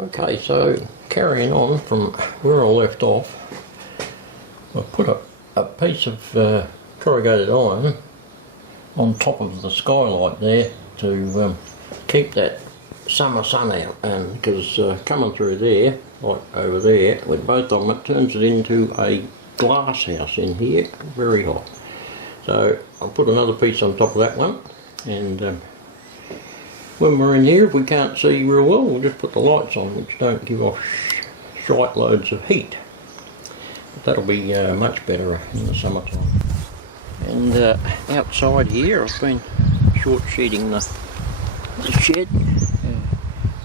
Okay, so carrying on from where I left off, I put a piece of corrugated iron on top of the skylight there to keep that summer sun out, and because coming through there, like over there, with both of them, it turns it into a glass house in here, very hot. So I'll put another piece on top of that one, and when we're in here, if we can't see real well, we'll just put the lights on, which don't give off shite loads of heat. But that'll be much better in the summertime. And outside here, I've been short sheeting the shed,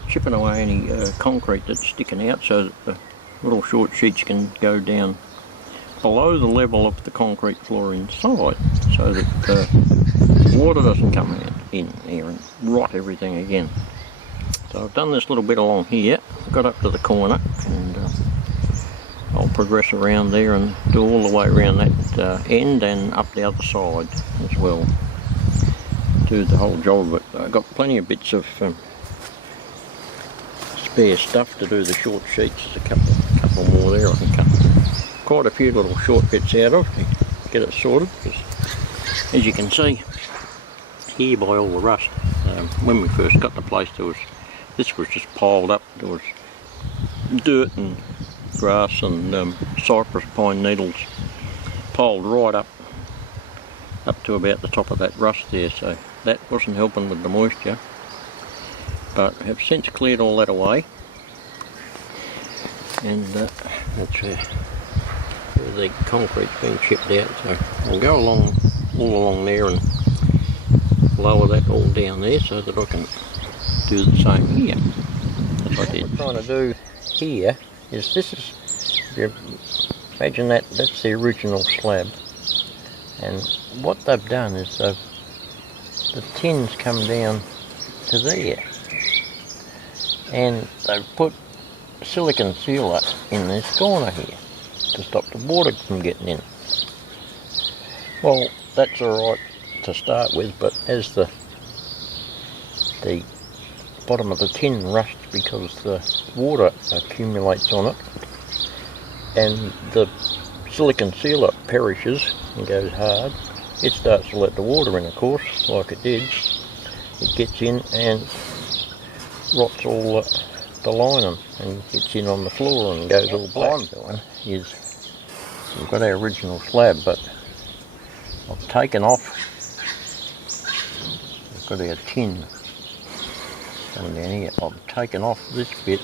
chipping away any concrete that's sticking out so that the little short sheets can go down below the level of the concrete floor inside, so that water doesn't come in here and rot everything again. So I've done this little bit along here, got up to the corner, and I'll progress around there and do all the way around that end and up the other side as well. Do the whole job of it. I've got plenty of bits of spare stuff to do the short sheets. There's a couple more there I can cut quite a few little short bits out of to get it sorted, because as you can see here by all the rust, when we first got the place, this was just piled up. There was dirt and grass and cypress pine needles piled right up to about the top of that rust there, so that wasn't helping with the moisture. But have since cleared all that away, and that's where the concrete's been chipped out. So I'll go all along there and lower that all down there so that I can do the same here as I did. What we're trying to do here is, this is, you imagine that's the original slab, and what they've done is the tins come down to there, and they've put silicon sealer in this corner here to stop the water from getting in. Well, that's alright to start with, but as the bottom of the tin rusts because the water accumulates on it, and the silicon sealer perishes and goes hard, it starts to let the water in, of course, like it did. It gets in and rots all the lining and gets in on the floor and goes all black. What I'm doing is, we've got our original slab, but I've taken off, we've got our tin coming down here, I've taken off this bit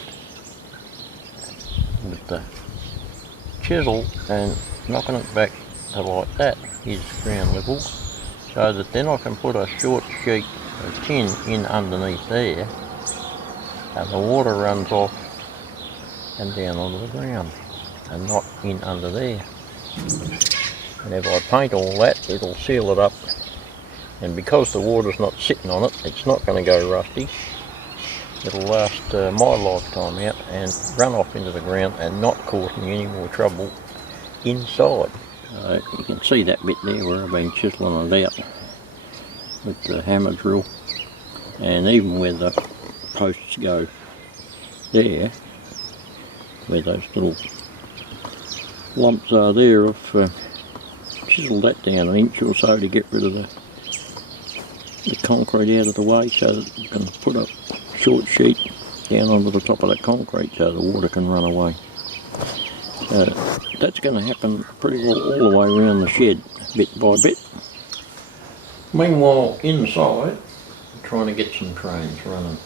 with the chisel and knocking it back to like that is ground level, so that then I can put a short sheet of tin in underneath there, and the water runs off and down onto the ground and not in under there. And if I paint all that, it'll seal it up, and because the water's not sitting on it, it's not going to go rusty. It'll last my lifetime out and run off into the ground and not cause me any more trouble inside. You can see that bit there where I've been chiseling it out with the hammer drill, and even where the posts go there, where those little lumps are there, I've chiseled that down an inch or so to get rid of the concrete out of the way, so that you can put a short sheet down onto the top of that concrete so the water can run away. That's going to happen pretty well all the way around the shed, bit by bit. Meanwhile, inside, I'm trying to get some trains running.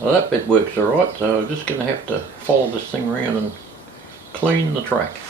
Well, that bit works alright, so I'm just going to have to follow this thing around and clean the track.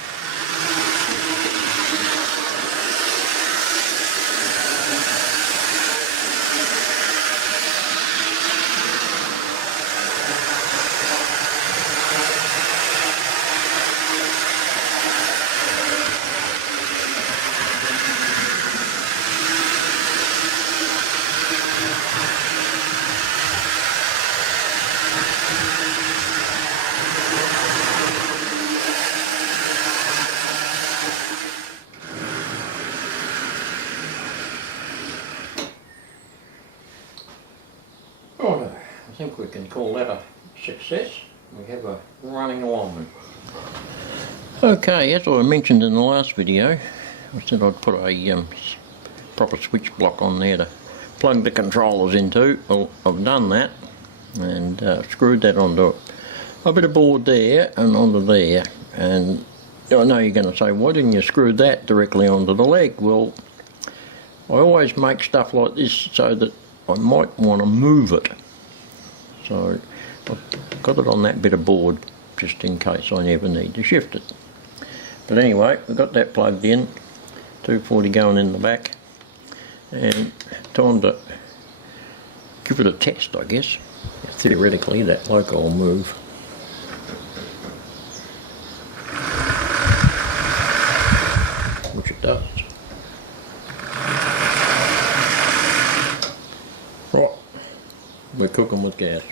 we can call that a success. We have a running alignment. Okay, as I mentioned in the last video, I said I'd put a proper switch block on there to plug the controllers into. Well, I've done that and screwed that onto a bit of board there and onto there. And I know you're going to say, why didn't you screw that directly onto the leg? Well, I always make stuff like this so that I might want to move it. So I've got it on that bit of board just in case I never need to shift it. But anyway, we've got that plugged in, 240 going in the back, and time to give it a test, I guess. Theoretically that loco will move. Which it does. Right, we're cooking with gas.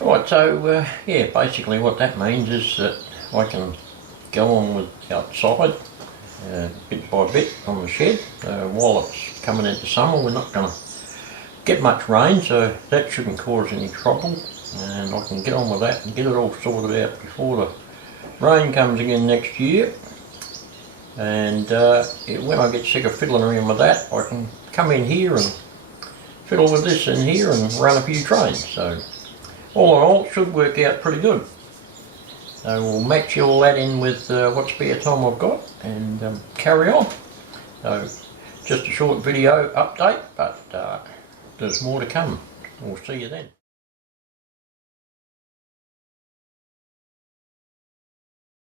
Right, so yeah, basically what that means is that I can go on with outside bit by bit on the shed. While it's coming into summer, we're not going to get much rain, so that shouldn't cause any trouble, and I can get on with that and get it all sorted out before the rain comes again next year. And when I get sick of fiddling around with that, I can come in here and fiddle with this in here and run a few trains. So all in all, it should work out pretty good. So we'll match all that in with what spare time I've got and carry on. So just a short video update, but there's more to come. We'll see you then.